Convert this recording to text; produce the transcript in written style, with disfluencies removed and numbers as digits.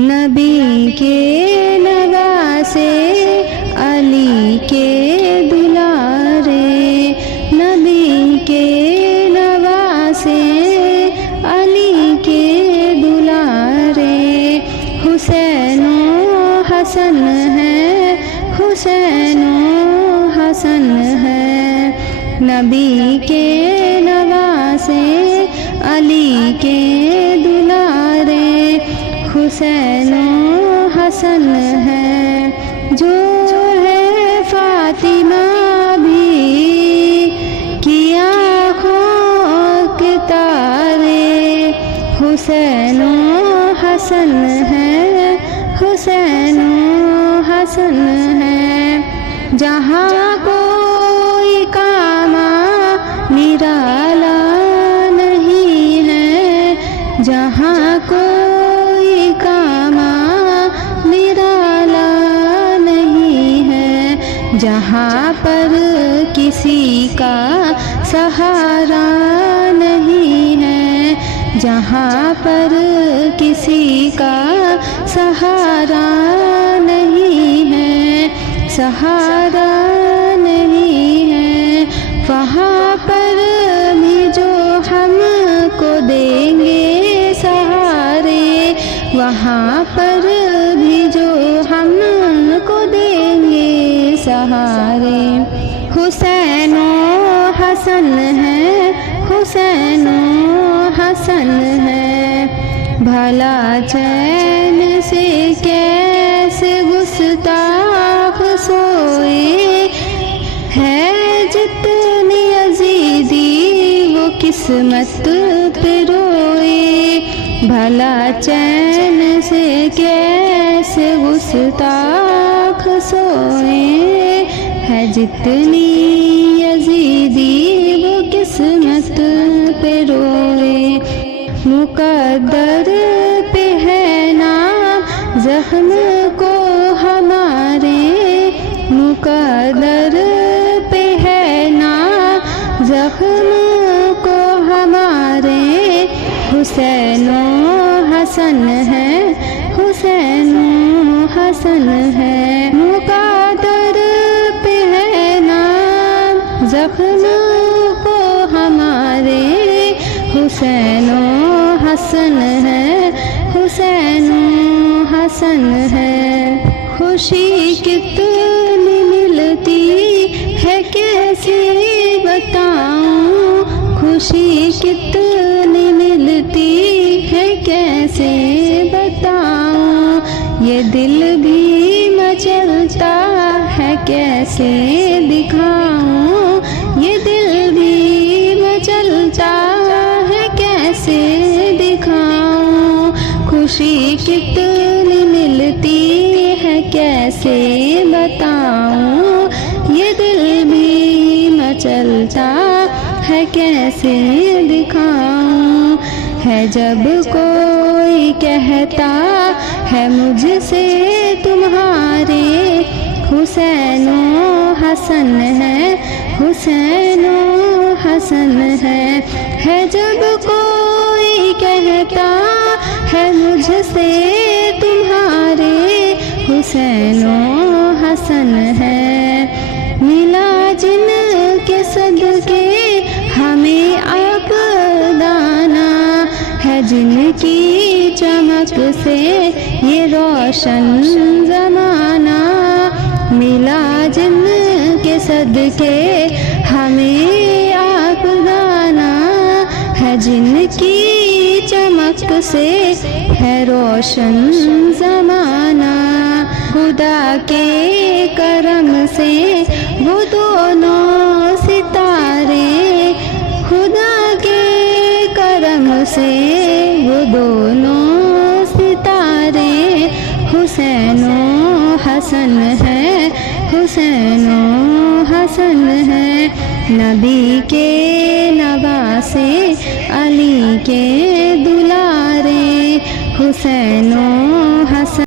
نبی کے نواسے علی کے دلارے، نبی کے نواسے علی کے دلارے، حسین و حسن ہے، حسین و حسن ہے، نبی کے نواسے علی کے دلارے، حسین و حسن ہے، جو ہے فاطمہ بھی کی آنکھوں کے تارے، حسین و حسن ہے، حسین و حسن ہے، جہاں کوئی کام نرالا نہیں ہے، جہاں کوئی کام نرالا نہیں ہے، جہاں پر کسی کا سہارا نہیں ہے، جہاں پر کسی کا سہارا نہیں ہے، سہارا نہیں ہے، وہاں پر بھی جو ہم کو دیں گے سہارے، وہاں پر بھی جو ہم کو دیں گے سہارے، حسین و حسن ہے، حسین و حسن ہے، بھلا چین سے کیسے گستاخ سوئے، ہے جتنی یزیدی وہ قسمت پہ روئے، بھلا چین سے کیسے گستاخ سوئے، ہے جتنی یزیدی وہ قسمت پہ روئے، مقدر پہ ہے نام زخم کو ہمارے، مقدر پہ ہے نام زخم کو ہمارے، حسین و حسن ہے، حسین و حسن ہے، مقدر پہ ہے نام زخم کو ہمارے، حسین و حسن ہے، حسین و حسن ہے، خوشی کتنی ملتی ہے کیسے بتاؤں، خوشی کتنی ملتی ہے کیسے بتاؤں، یہ دل بھی مچلتا ہے کیسے دکھاؤں، یہ دل بھی مچلتا ہے کیسے دکھاؤں، خوشی کتنی ملتی ہے کیسے بتاؤں، یہ دل بھی مچلتا ہے کیسے دکھاؤں، ہے جب کوئی کہتا ہے مجھ سے تمہارے، حسین و حسن ہے، حسین و حسن ہے جب کوئی کہتا ہے مجھ سے تمہارے، حسین و حسن ہے، ملا جن کے صدقے ہمیں اب دانا، ہے جن کی چمک سے یہ روشن زمانہ، ملا جن کے صدقے ہمیں آپ دانا، ہے جن کی چمک سے ہے روشن زمانہ، خدا کے کرم سے وہ دونوں ستارے، خدا کے کرم سے وہ دونوں ستارے، حسین و حسن ہے، حسین و حسن ہے، نبی کے نواسے علی کے دلارے، حسین و حسن